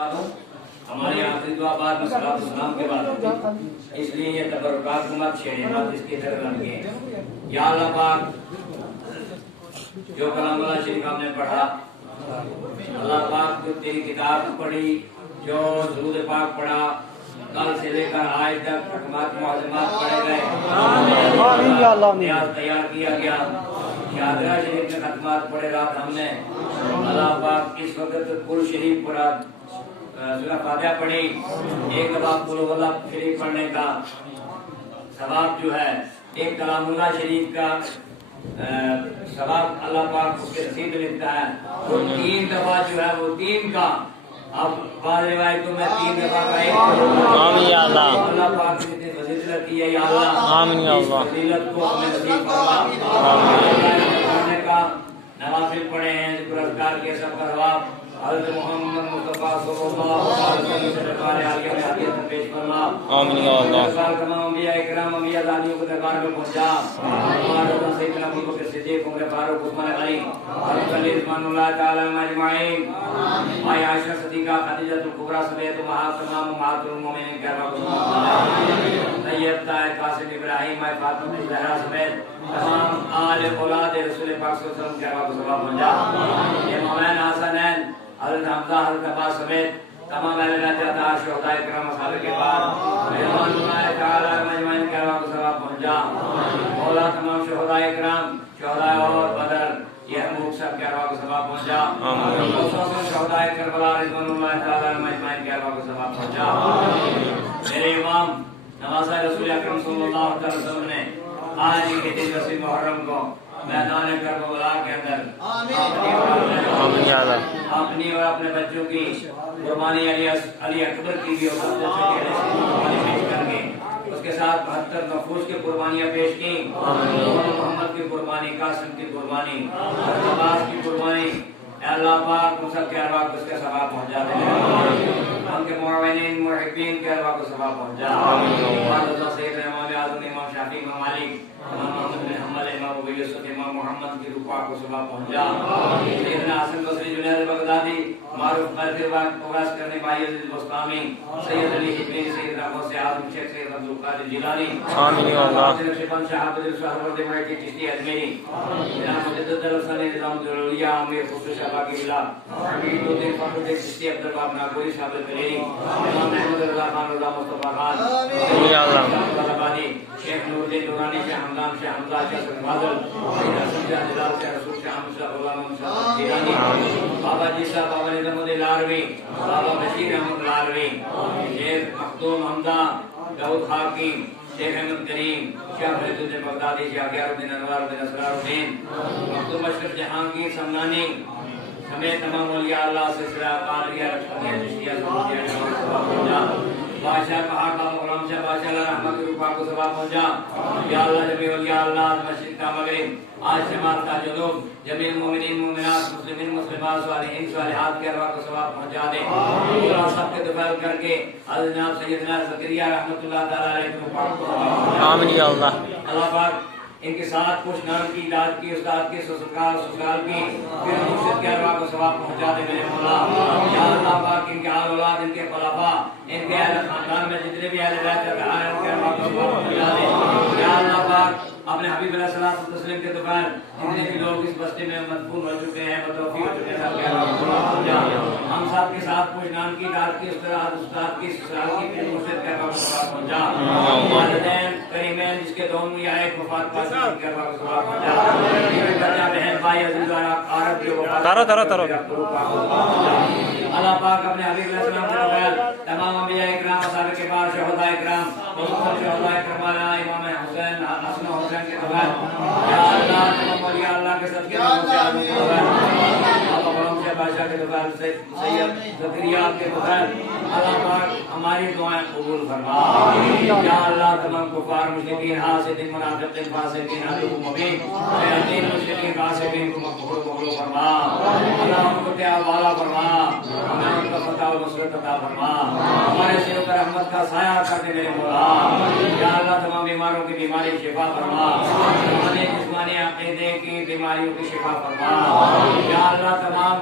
ہمارے آخری دعا بعد میں صلاۃ السلام کے بعد ہوتی، اس لیے یہ تبرکات کو مت چھیڑیں، مت اس کی طرف لگیں۔ یا اللہ پاک جو کلام اللہ شریف ہم نے پڑھا، اللہ پاک جو تیری کتاب پڑھی، جو درود پاک پڑھا، کل سے لے کر آج تک حکمات معظمات پڑھے گئے، تیار کیا گیا، شاہدرہ شریف میں ختمات پڑھے رات ہم نے، اللہ پاک اس وقت قرآن شریف پڑھا، سورہ فاتحہ پڑھی، ایک دفعہ قل هو اللہ شریف پڑھنے کا ثواب جو ہے، ایک کلام اللہ شریف کا ثواب اللہ پاک اس کے نصیب میں لکھتا ہے، وہ 3 دفعہ جو ہے وہ 3 کا، اب بعض روایتوں میں 3 دفعہ کا ایک آمین یا اللہ، اللہ پاک کی جتنی فضیلت کی ہے یا اللہ، آمین یا اللہ، فضیلت کو ہمیں نصیب فرما، پڑھنے کا نوافل پڑھے ہیں، ذکر اذکار کے سب کا ثواب حضرت محمد مصطفیٰ صلی اللہ علیہ وسلم سے دربار عالیہ میں عطیت پیش فرما، آمین یا اللہ، تمام انبیاء اکرام انبیاء دانیوں کو دربار میں پہنچا، ہمارے حضرت سیدنا ابو بکر صدیق عمر فاروق عثمان غنی حضرت علی رضوان اللہ تعالی عنہم اجمعین، مائی عائشہ صدیقہ خدیجہ الکبریٰ سمیت تمام امہات المومنین کے ارواح کو سید طاہر قاسم ابراہیم مائی فاطمہ الزہرا سمیت تمام آل اولاد رسول پاک صلی اللہ علیہ وسلم کے ارواح کو ثواب پہنچا، امامین حسنین حضرت حمزہ حضرت عباس سمیت تمام اہل بیت اطہار شہداء کرام اصحاب کے بعد رضوان اللہ تعالی مجمعین کے ارواح کو ثواب پہنچا، مولا تمام شہداء کرام شہداء اور بدر یرموک سب کے ارواح کو ثواب پہنچا، خصوصاً شہداء کربلا رضوان اللہ تعالی مجمعین کے ارواح کو ثواب پہنچا۔ میرے امام نواسہ رسول اکرم صلی اللہ علیہ وسلم نے آج کے دن 10 محرم کو میدان کربلا کے اندر اپنی اور اپنے بچوں کی قربانی علی اکبر کی بھی قربانی پیش کر کے اس کے ساتھ 72 نفوس کی قربانیاں پیش کی، محمد کی قربانی، قاسم کی قربانی، عباس کی قربانی، اے اللہ پاک ان سب کے ارواح کو اس کا ثواب پہنچا دے، ہم کے معاونین محبین کے ارواح کو ثواب پہنچا، حضرت سیدنا امام اعظم امام شافعی امام مالک امام محمد بن حنبل امام ابو یوسف امام محمد کی روح پاک کو ثواب پہنچا، سیدنا حسن بصری جنید بغدادی معروف قادر واس کرنے بائی عزیز بستامی، سید علی حجری، سیدنا غوث اعظم شیخ سید عبد القادر جیلانی، آمین یا اللہ، شیخ شہاب الدین دیوبندی چشتی اجمیری، جناب مجدد الحسن نظام الاولیاء امیر خصوصی شہبہ کی بلا، حمید الدین فخر الدین چشتی عبدالوہاب ناگوری صاحب البریری، امام احمد رضا خان رضا مصطفیٰ خان، آمین یا اللہ، شیخ نور الدین نورانی، شیخ حمدان، شیخ حمزہ، شیخ فاضل، شیخ حسن شاہ جلال، شیخ رسول، شیخ احمد شاہ غلام احمد شاہ جیلانی، بابا جی صاحب، بابا نظام الدین لاروی، بابا بشیر احمد لاروی، شیخ مخدوم حمزہ، داؤد خاکی، شیخ احمد کریم، شیخ فرید الدین بغدادی، شیخ اغیار الدین انوار الدین اسرار الدین، مخدوم اشرف جہانگیر سمنانی سمیت تمام اولیاء اللہ سلسلہ قادریہ رشدیہ چشتیہ سلسلہ پہنچا، بادشاہ پہاڑ کا مغرم سے بادشاہ اللہ رحمت کی روح کو ثواب پہنچا، یا اللہ جمیع اولیاء اللہ مسجد کا مغرب آج جماعت کا جنوب جمیع مومنین مومنات مسلمین مسلمات صالحین صالحات کے ارواح کو ثواب پہنچا دے، اور سب کے دفعہ کر کے حضرت جناب سیدنا زکریا رحمۃ اللہ تعالی علیہ کو پاک آمین یا اللہ، اللہ پاک ان کے ساتھ کچھ نام کی داد کی استاد کی سسرال کی پھر مرشد کے ارواح کو ثواب پہنچا دے میرے مولا، یا اللہ پاک ان کے آل اولاد ان کے خلفاء ان کے اہل خاندان میں جتنے بھی اہل بیت ہیں ان کے ارواح کو ثواب پہنچا دے، یا اللہ پاک اپنے حبیب علیہ الصلوۃ والتسلیم کے دوپہر جتنے بھی لوگ اس بستی میں مدفون ہو چکے ہیں متوفی ہو چکے ہیں سب کے ارواح کو ثواب پہنچا، ہم سب کے ساتھ کچھ نام کی داد کی استاد کی سسرال کی پھر مرشد کے ارواح کو ثواب پہنچا، والدین کریمین جس کے دونوں یا ایک وفات پا چکے کے ارواح کو ثواب پہنچا، بہن بھائی عزیز عرب جو وفات تارو اللہ پاک اپنے حبیب علیہ السلام کے بغیر تمام انبیاء اکرام اصحاب کے بعد شہداء اکرام خصوصاً شہداء کربلا امام حسین حسن و حسین کے بغیر یا اللہ تمام اولیاء اللہ کے صدقے میں بادشاہ کے بغیر سید زکریا کے بغیر اللہ پاک ہماری دعائیں قبول فرما، یا اللہ تمام کفار مشرکین حاسدین منافقین فاسقین عدو مبین شیاطین مشرکین فاسقین کو مغفور فرما، اللہ ان کو کیا والا فرما، ہمیں ان کا فتح و نصرت عطا فرما، ہمارے سروں پر رحمت کا سایہ کر دے میرے مولا، یا اللہ تمام بیماروں کی بیماری شفا فرما، ہمارے جسمانی عقیدے کی بیماریوں کی شفا فرما، یا اللہ تمام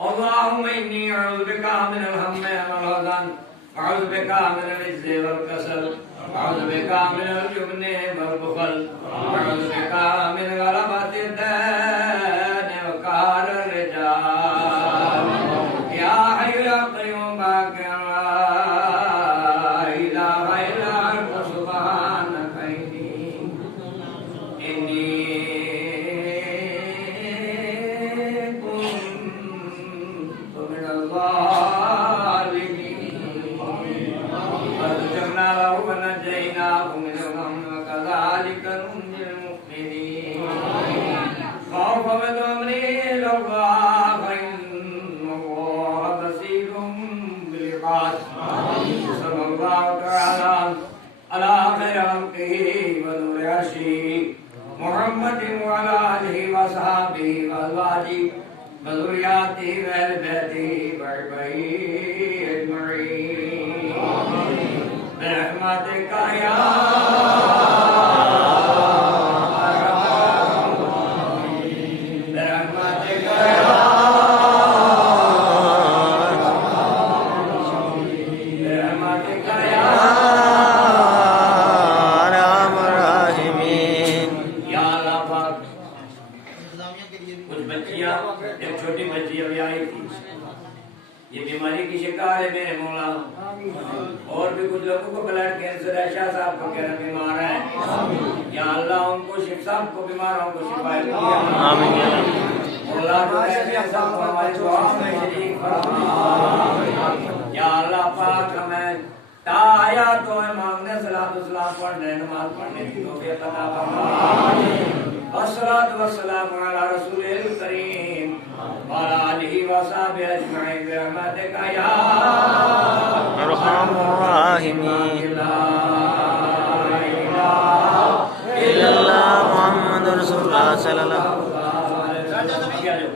اللهم إني أعوذ بك من الهم والحزن أعوذ بك من العجز والكسل أعوذ بك من الجبن والبخل أعوذ بك من غلبة الدين وقهر الرجال يا حي يا قيوم لا إله إلا أنت سبحانك إني محمد وعلى آله وصحبه وأزواجه وذرياته وأهل بيته وعباده أجمعين برحمتك يا کچھ بچیاں، ایک چھوٹی بچی ابھی آئی تھی، یہ بیماری کی شکار ہے میرے مولا، اور بھی کچھ لوگوں کو بلڈ کینسر ہے، شاہ صاحب کو کہنا بیمار ہے، یا اللہ ان کو سب کو بیماروں کو شفا دے، آمین یا اللہ مولا سب کو ہماری دعا میں شریک فرما، یا اللہ پاک ہمیں تایا تو مانگنے صلاۃ والسلام پڑھنے نماز پڑھنے کی توفیق عطا فرما، والصلاۃ والسلام علی رسول الکریم وعلی آلہ وصحبہ اجمعین برحمتک یا ارحم الراحمین لا الہ الا اللہ محمد رسول اللہ صلی اللہ علیہ وسلم. الا اللہ